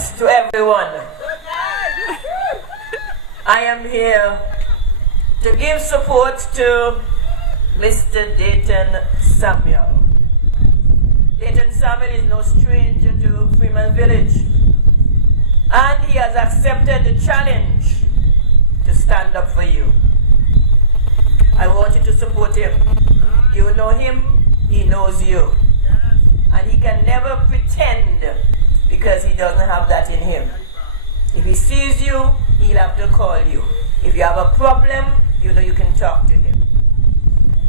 Greetings to everyone. I am here to give support to Mr. Dayton Samuel. Dayton Samuel is no stranger to Freeman Village, and he has accepted the challenge to stand up for you. I want you to support him. You know him, he knows you. And he can never pretend because he doesn't have that in him. If he sees you, he'll have to call you. If you have a problem, you know you can talk to him.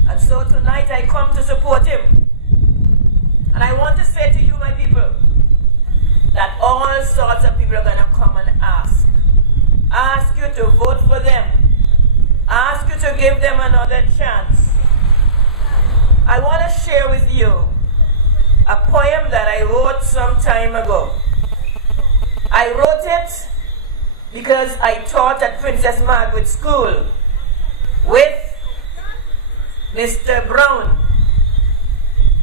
And so tonight I come to support him. And I want to say to you, my people, that all sorts of people are going to come and ask you to vote for them, ask you to give them another chance. I want to share with you a poem that I wrote some time ago. I wrote it because I taught at Princess Margaret School with Mr. Brown,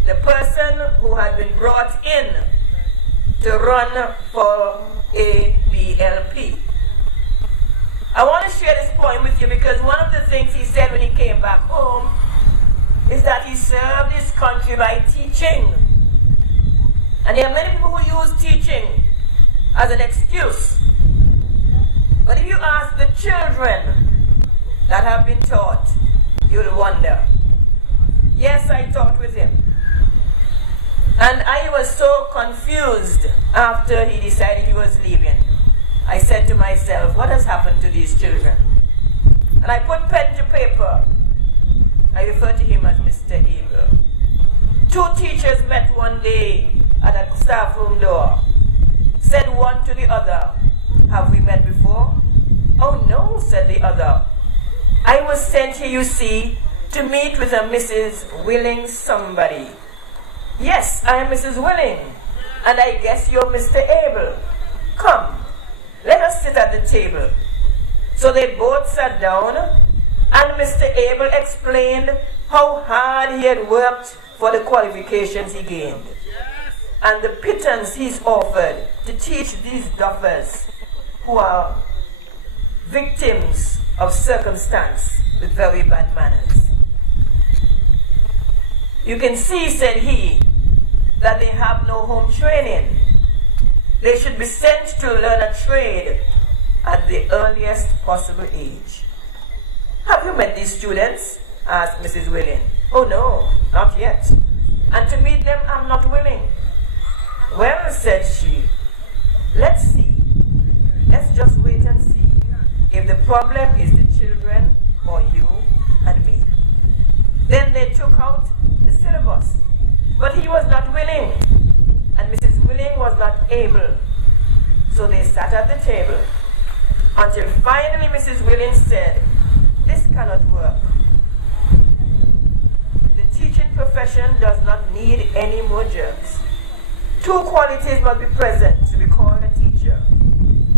the person who had been brought in to run for ABLP. I want to share this poem with you because one of the things he said when he came back home is that he served his country by teaching. And there are many people who use teaching as an excuse. But if you ask the children that have been taught, you'll wonder. Yes, I taught with him. And I was so confused after he decided he was leaving. I said to myself, what has happened to these children? And I put pen to paper. I refer to him as Mr. Abel. Two teachers met one day at a staff room door. Said one to the other, have we met before? Oh no, said the other. I was sent here, you see, to meet with a Mrs. Willing somebody. Yes, I am Mrs. Willing, and I guess you're Mr. Abel. Come, let us sit at the table. So they both sat down, and Mr. Abel explained how hard he had worked for the qualifications he gained, and the pittance he's offered to teach these duffers who are victims of circumstance with very bad manners. You can see, said he, that they have no home training. They should be sent to learn a trade at the earliest possible age. Have you met these students? Asked Mrs. Willing. Oh no, not yet. And to meet them, I'm not willing. Well, said she, let's see. Let's just wait and see if the problem is the children or you and me. Then they took out the syllabus. But he was not willing, and Mrs. Willing was not able. So they sat at the table until finally Mrs. Willing said, this cannot work. The teaching profession does not need any more germs. Two qualities must be present to be called a teacher.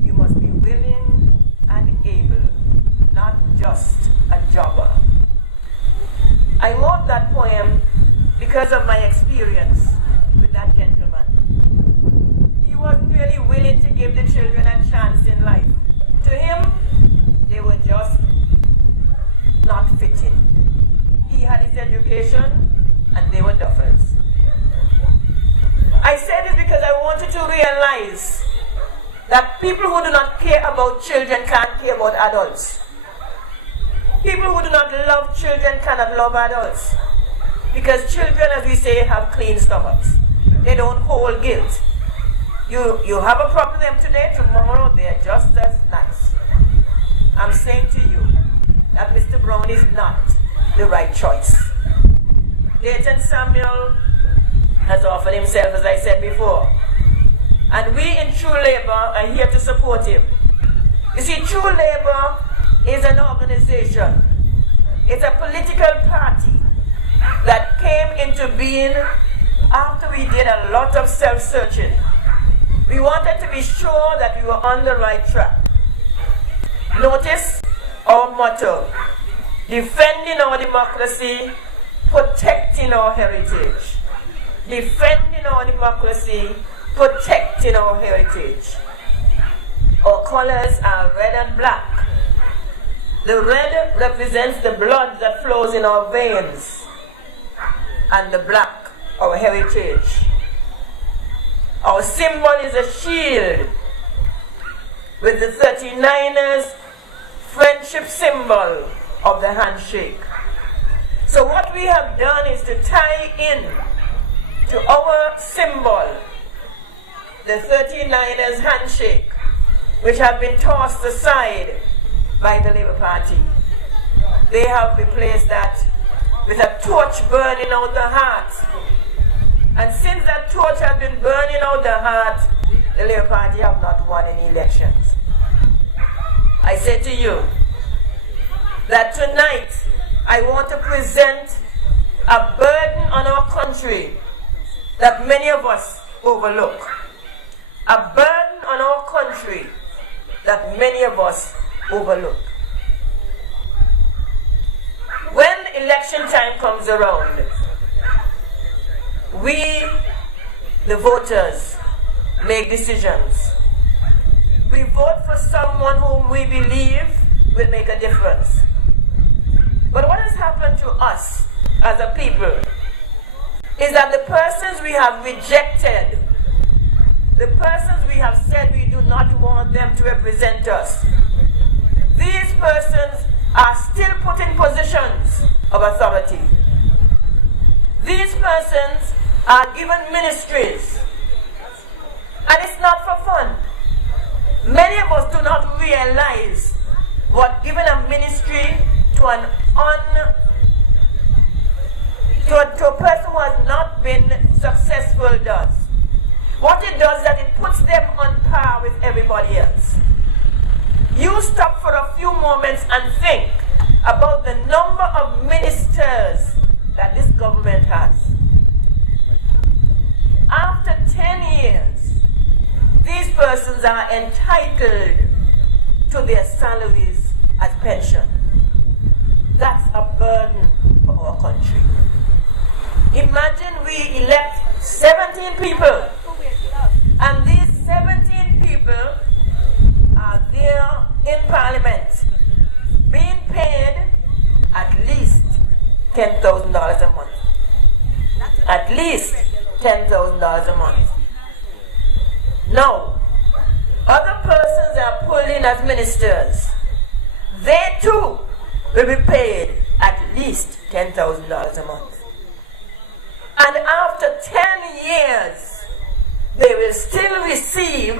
You must be willing and able, not just a jobber. I wrote that poem because of my experience with that gentleman. He wasn't really willing to give the children a chance in life. To him, they were just not fitting. He had his education, and they were duffers. I said this because I wanted to realize that people who do not care about children can't care about adults. People who do not love children cannot love adults. Because children, as we say, have clean stomachs. They don't hold guilt. You have a problem with them today, tomorrow they're just as nice. I'm saying to you that Mr. Brown is not the right choice. Dayton Samuel has offered himself, as I said before. And we in True Labor are here to support him. You see, True Labor is an organization. It's a political party that came into being after we did a lot of self-searching. We wanted to be sure that we were on the right track. Notice our motto: defending our democracy, protecting our heritage. Defending our democracy, protecting our heritage. colors are red and black. The red represents the blood that flows in our veins, and the black, our heritage. Our symbol is a shield with the 39ers friendship symbol of the handshake. So what we have done is to tie in to our symbol the 39ers handshake, which have been tossed aside by the Labour Party. They have replaced that with a torch burning out the heart. And since that torch has been burning out the heart, the Labour Party have not won any elections. I say to you that tonight I want to present a burden on our country that many of us overlook. A burden on our country that many of us overlook. When election time comes around, we, the voters, make decisions. We vote for someone whom we believe will make a difference. But what has happened to us as a people is that the persons we have rejected, the persons we have said we do not want them to represent us, these persons are still put in positions of authority. These persons are given ministries, and it's not for fun. Many of us do not realize what giving a ministry to a person who has not been successful does. What it does is that it puts them on par with everybody else. You stop for a few moments and think about the number of ministers that this government has. After 10 years, these persons are entitled to their salaries as pension. That's a burden for our country. Imagine we elect 17 people, and these 17 people are there in Parliament being paid at least $10,000 a month. At least $10,000 a month. Now, other persons are pulled in as ministers. They too will be paid at least $10,000 a month. And after 10 years, they will still receive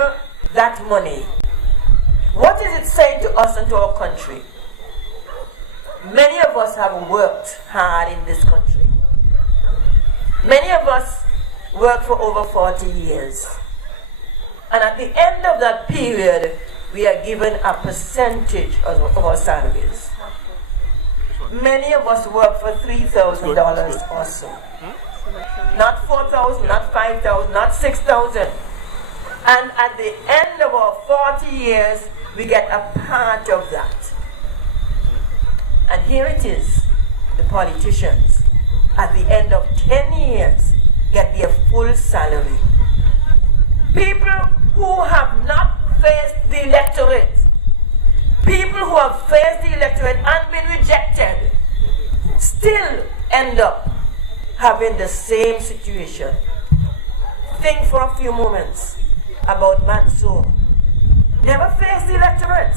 that money. What is it saying to us and to our country? Many of us have worked hard in this country. Many of us worked for over 40 years. And at the end of that period, we are given a percentage of our salaries. Many of us work for $3,000 or so. Not 4,000, not 5,000, not 6,000. And at the end of our 40 years, we get a part of that. And here it is, the politicians, at the end of 10 years, get their full salary. People who have not faced the electorate, people who have faced the electorate and been rejected, still end up having the same situation. Think for a few moments about Mansour. Never faced the electorate,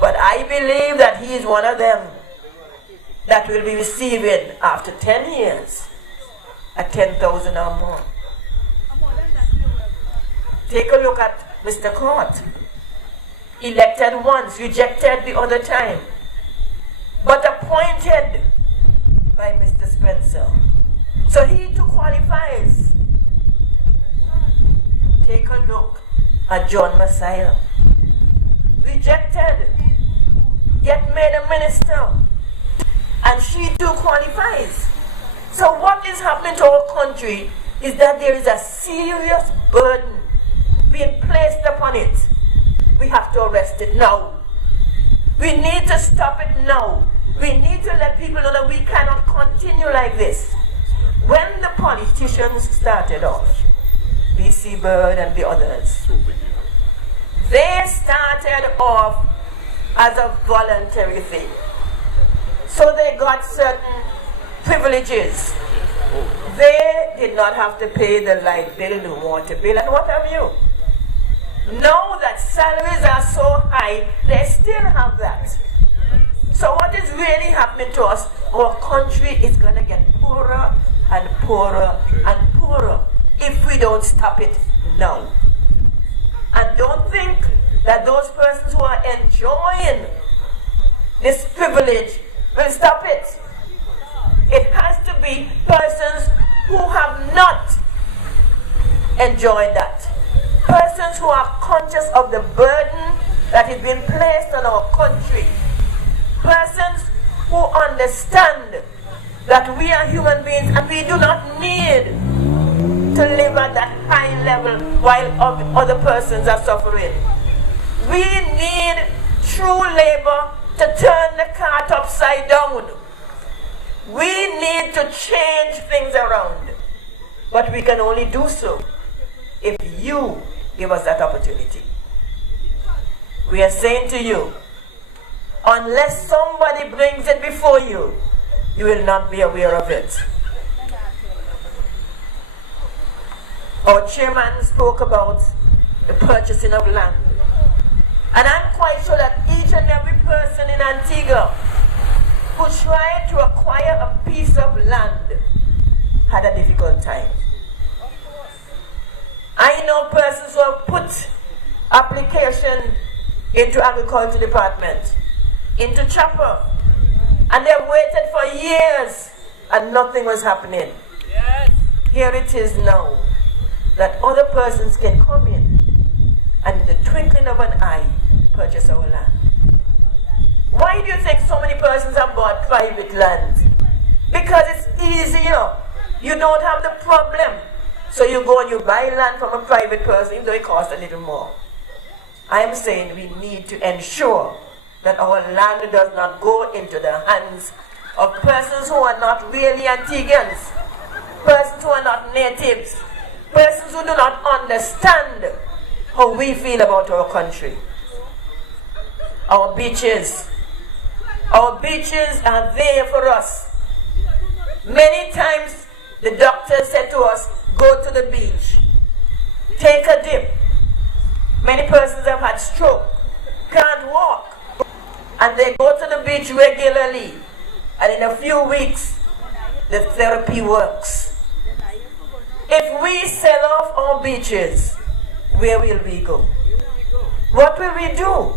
but I believe that he is one of them that will be receiving after 10 years at 10,000 or more. Take a look at Mr. Court. Elected once, rejected the other time, but appointed by Mr. Spencer. So he too qualifies. Take a look at John Messiah. Rejected, yet made a minister. And she too qualifies. So what is happening to our country is that there is a serious burden being placed upon it. We have to arrest it now. We need to stop it now. We need to let people know that we cannot continue like this. When the politicians started off, B.C. Bird and the others, They started off as a voluntary thing. So they got certain privileges. They did not have to pay the light bill, the water bill, and what have you. Now that salaries are so high, they still have that. So what is really happening to us? Our country is going to get poorer and poorer and poorer if we don't stop it now. And don't think that those persons who are enjoying this privilege will stop it. It has to be persons who have not enjoyed that. Persons who are conscious of the burden that is being placed on our country. Persons who understand that we are human beings and we do not need to live at that high level while other persons are suffering. We need true labor to turn the cart upside down. We need to change things around. But we can only do so if you give us that opportunity. We are saying to you, unless somebody brings it before you, you will not be aware of it. Our chairman spoke about the purchasing of land. And I'm quite sure that each and every person in Antigua who tried to acquire a piece of land had a difficult time. I know persons who have put application into agriculture department, into chopper, and they waited for years and nothing was happening. Yes. Here it is now that other persons can come in and in the twinkling of an eye purchase our land. Why do you think so many persons have bought private land? Because it's easier. You don't have the problem. So you go and you buy land from a private person, even though it costs a little more. I am saying we need to ensure that our land does not go into the hands of persons who are not really Antiguans, persons who are not natives, persons who do not understand how we feel about our country. Our beaches are there for us. Many times the doctor said to us, go to the beach, take a dip. Many persons have had stroke, can't walk, and they go to the beach regularly, and in a few weeks the therapy works. If we sell off our beaches, where will we go? What will we do?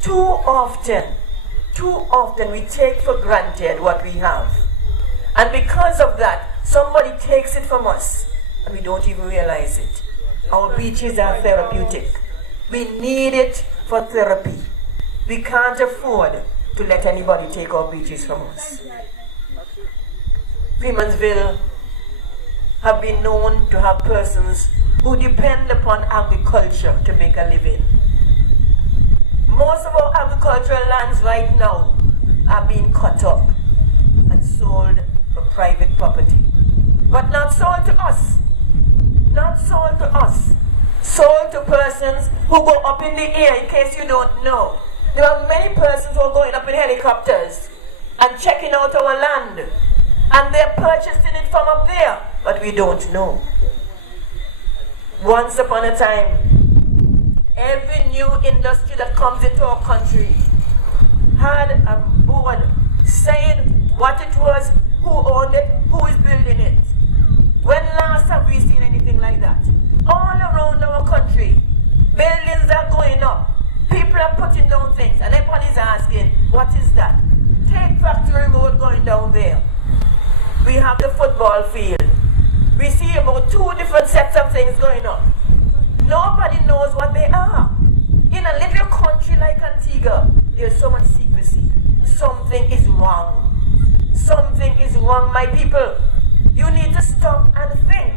Too often we take for granted what we have. And because of that, somebody takes it from us and we don't even realize it. Our beaches are therapeutic. We need it for therapy. We can't afford to let anybody take our beaches from us. Freemansville have been known to have persons who depend upon agriculture to make a living. Most of our agricultural lands right now are being cut up and sold for private property. But not sold to us. Not sold to us. Sold to persons who go up in the air, in case you don't know. There are many persons who are going up in helicopters and checking out our land. And they're purchasing it from up there. But we don't know. Once upon a time, every new industry that comes into our country had a board saying what it was, who owned it, who is building it. When last have we seen anything like that? All around our country, buildings are going up. People are putting down things, and everybody's asking, what is that? Take Factory Road going down there. We have the football field. We see about 2 different sets of things going up. Nobody knows what they are. In a little country like Antigua, there's so much secrecy. Something is wrong. Something is wrong, my people. You need to stop and think.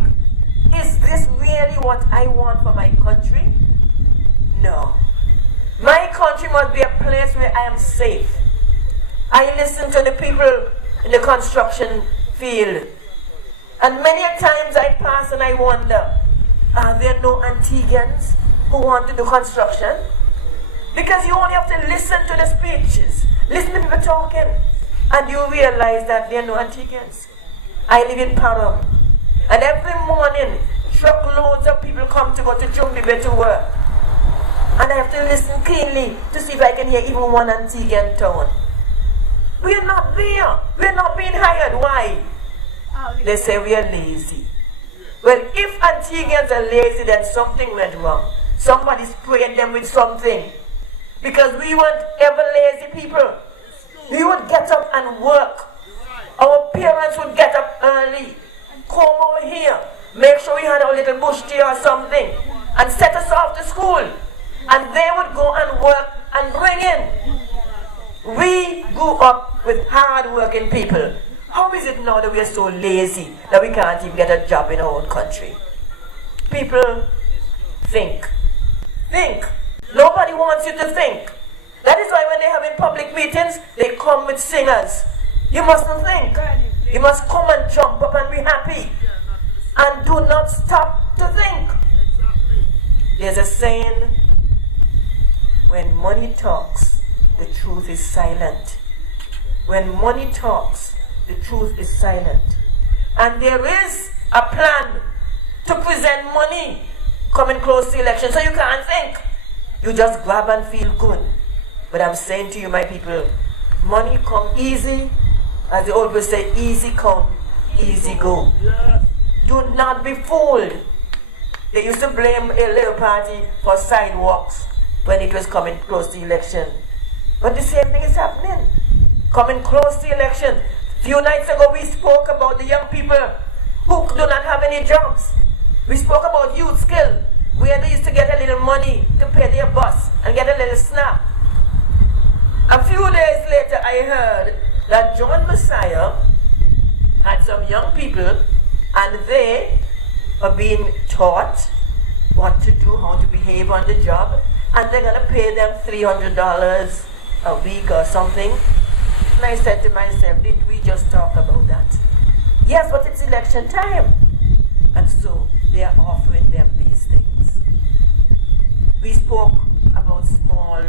Is this really what I want for my country? No. My country must be a place where I am safe. I listen to the people in the construction field. And many a times I pass and I wonder, are there no Antiguans? who want to do construction. Because you only have to listen to the speeches, listen to people talking, and you realize that they're no Antiguans. I live in Param, and every morning truckloads of people come to go to Jumbibe to work. And I have to listen keenly to see if I can hear even one Antiguan tone. We're not there. We're not being hired. Why? They say we are lazy. Well, if Antiguans are lazy, then something went wrong. Somebody sprayed them with something. Because we weren't ever lazy people. We would get up and work. Our parents would get up early, come over here, make sure we had our little bush tea or something, and set us off to school. And they would go and work and bring in. We grew up with hard-working people. How is it now that we are so lazy that we can't even get a job in our own country? People, think. Think. Nobody wants you to think. That is why when they have in public meetings, they come with singers. You mustn't think. You must come and jump up and be happy. And do not stop to think. There's a saying, when money talks, the truth is silent. When money talks, the truth is silent. And there is a plan to present money coming close to election, so you can't think. You just grab and feel good. But I'm saying to you, my people, money come easy. As the old people say, easy come, easy go. Do not be fooled. They used to blame a Labour Party for sidewalks when it was coming close to election. But the same thing is happening. Coming close to election. A few nights ago we spoke about the young people who do not have any jobs. We spoke about youth skill, where they used to get a little money to pay their bus and get a little snap. A few days later I heard that John Messiah had some young people and they are being taught what to do, how to behave on the job, and they're going to pay them $300 a week or something. And I said to myself, didn't we just talk about that? Yes, but it's election time. And so they are offering them these things. We spoke about small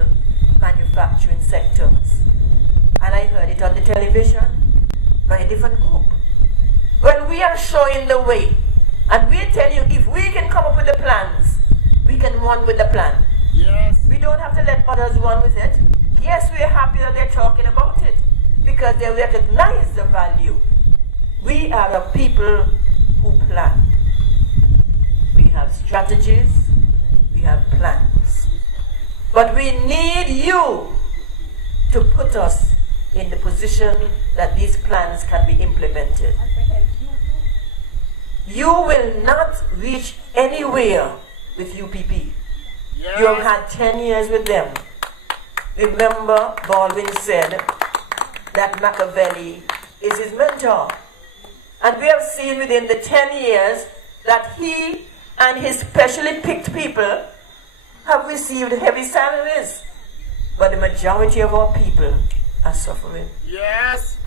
manufacturing sectors. And I heard it on the television by a different group. Well, we are showing the way. And we tell you, if we can come up with the plans, we can run with the plan. Yes. We don't have to let others run with it. Yes, we are happy that they're talking about it, because they recognize the value. We are a people who plan. We have strategies, we have plans. But we need you to put us in the position that these plans can be implemented. You will not reach anywhere with UPP. Yes. You have had 10 years with them. Remember, Baldwin said that Machiavelli is his mentor. And we have seen within the 10 years that he and his specially picked people have received heavy salaries. But the majority of our people are suffering. Yes.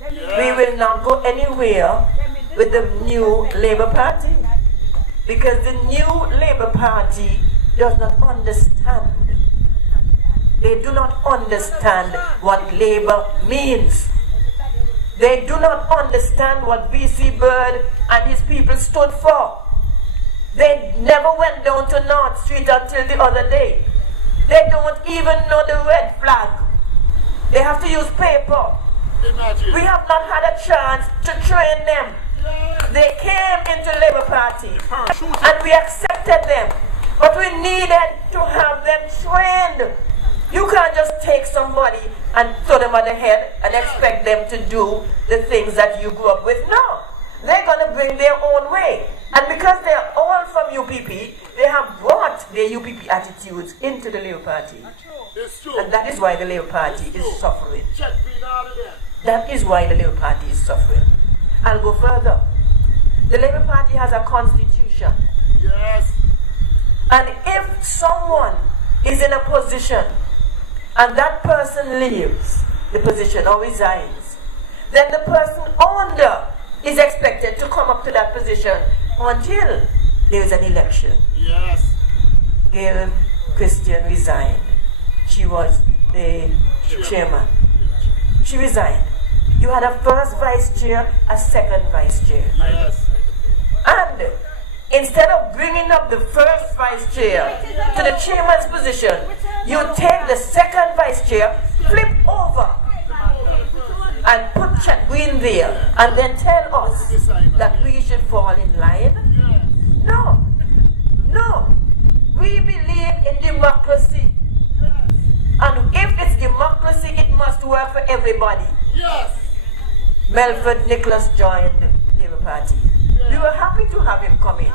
We will not go anywhere with the new Labour Party, because the new Labour Party does not understand. They do not understand what Labour means. They do not understand what B.C. Bird and his people stood for. They never went down to North Street until the other day. They don't even know the red flag. They have to use paper. Imagine. We have not had a chance to train them. They came into Labour Party and we accepted them. But we needed to have them trained. You can't just take somebody and throw them on the head and expect them to do the things that you grew up with. No. They're going to bring their own way. And because they're all from UPP, they have brought their UPP attitudes into the Labour Party. And that is why the Labour Party is suffering. That is why the Labour Party is suffering. I'll go further. The Labour Party has a constitution. Yes. And if someone is in a position and that person leaves the position or resigns, then the person under is expected to come up to that position until there is an election. Yes. Gail Christian resigned. She was the chairman. She resigned. You had a first vice chair, a second vice chair. Yes. And instead of bringing up the first vice chair to the chairman's position, you take the second vice chair, flip over, and put Chatwin there, and then tell us that we should fall in line? No. No. We believe in democracy. And if it's democracy, it must work for everybody. Yes. Melford Nicholas joined the Labour Party. We were happy to have him come in.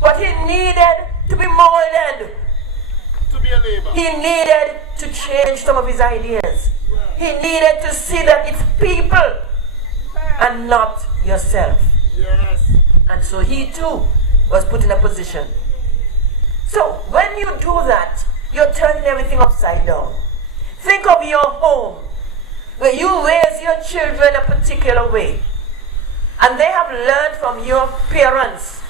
But he needed to be molded. To be a Labour. He needed to change some of his ideas. He needed to see that it's people and not yourself. Yes. And so he too was put in a position. So when you do that, you're turning everything upside down. Think of your home, where you raise your children a particular way, and they have learned from your parents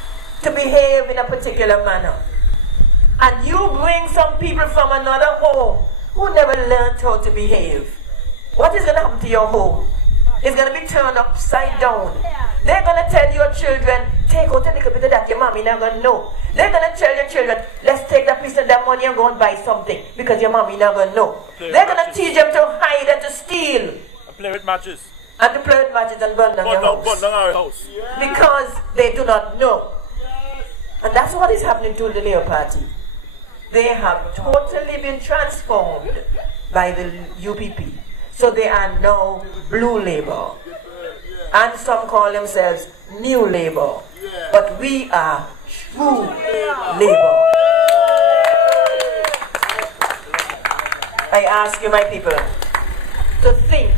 to behave in a particular manner. And you bring some people from another home who never learned how to behave. What is going to happen to your home? It's going to be turned upside down. They're going to tell your children, take out a little bit of that, your mommy not going to know. They're going to tell your children, let's take that piece of that money and go and buy something, because your mommy not going to know. They're going to teach them to hide and to steal. And play with matches. And to play with matches and burn down your house. Burn down our house. Because they do not know. And that's what is happening to the Labour Party. They have totally been transformed by the UPP. So they are now Blue Labour. And some call themselves New Labour. But we are True Labour. I ask you, my people, to think.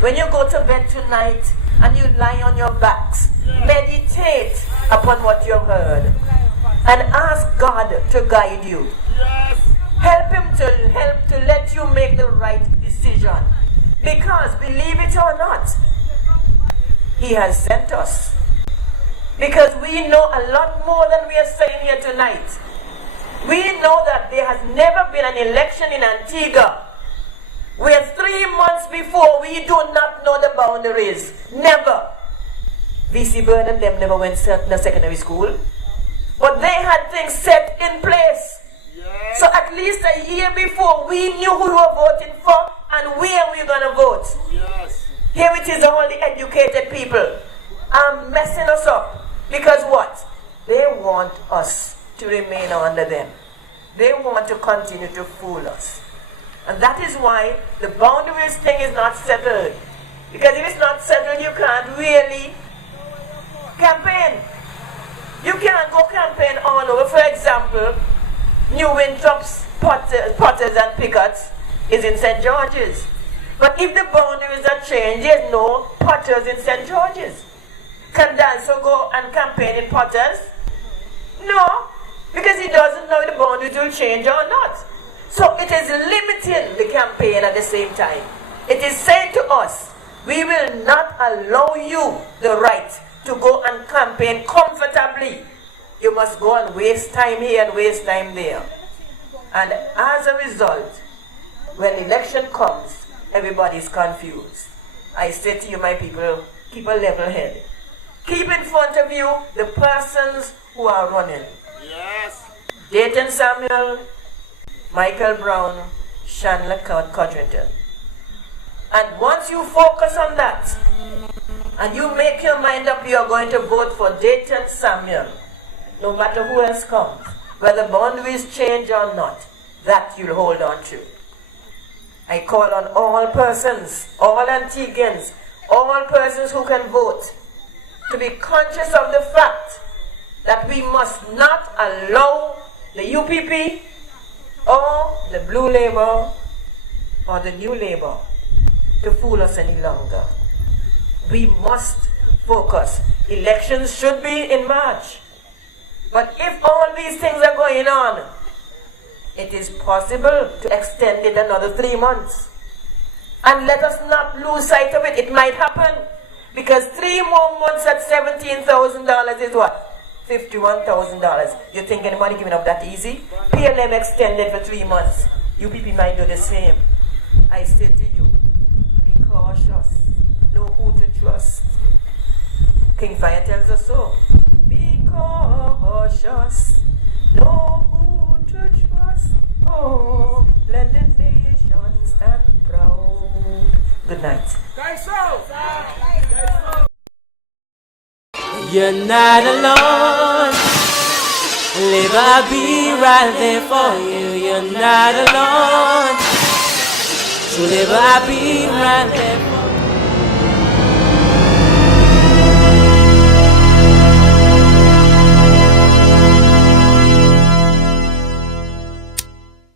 When you go to bed tonight and you lie on your backs, meditate upon what you've heard. And ask God to guide you. Help Him to let you make the right decision. Because, believe it or not, He has sent us. Because we know a lot more than we are saying here tonight. We know that there has never been an election in Antigua where 3 months before we do not know the boundaries. Never. VC Bird and them never went to secondary school. But they had things set in place. Yes. So at least a year before, we knew who we were voting for and where we were going to vote. Yes. Here it is, all the educated people are messing us up. Because what? They want us to remain under them. They want to continue to fool us. And that is why the boundaries thing is not settled. Because if it's not settled, you can't really campaign. You can't go campaign all over. For example, New Winthrop's Potters and Pickett's is in St. George's. But if the boundaries are changed, there's no Potters in St. George's. Can Dalso go and campaign in Potters? No, because he doesn't know if the boundaries will change or not. So it is limiting the campaign at the same time. It is saying to us, we will not allow you the right to go and campaign comfortably. You must go and waste time here and waste time there. And as a result, when election comes, everybody is confused. I say to you, my people, keep a level head. Keep in front of you the persons who are running. Yes. Dayton Samuel, Michael Brown, Chandler Codrington. And once you focus on that, and you make your mind up, you are going to vote for Dayton Samuel, no matter who else comes, whether boundaries change or not, that you'll hold on to. I call on all persons, all Antiguans, all persons who can vote, to be conscious of the fact that we must not allow the UPP or the Blue Labour or the New Labour to fool us any longer. We must focus. Elections should be in March. But if all these things are going on, it is possible to extend it another 3 months. And let us not lose sight of it. It might happen. Because 3 more months at $17,000 is what? $51,000. You think anybody giving up that easy? PLM extended for 3 months. You people might do the same. I say to you, be cautious. Know who to trust. King Fire tells us so. Be cautious. Know who to trust. Oh, let the nation stand proud. Good night. You're not alone. Live, I'll be right there for you. You're not alone. So live, I'll be right there for you.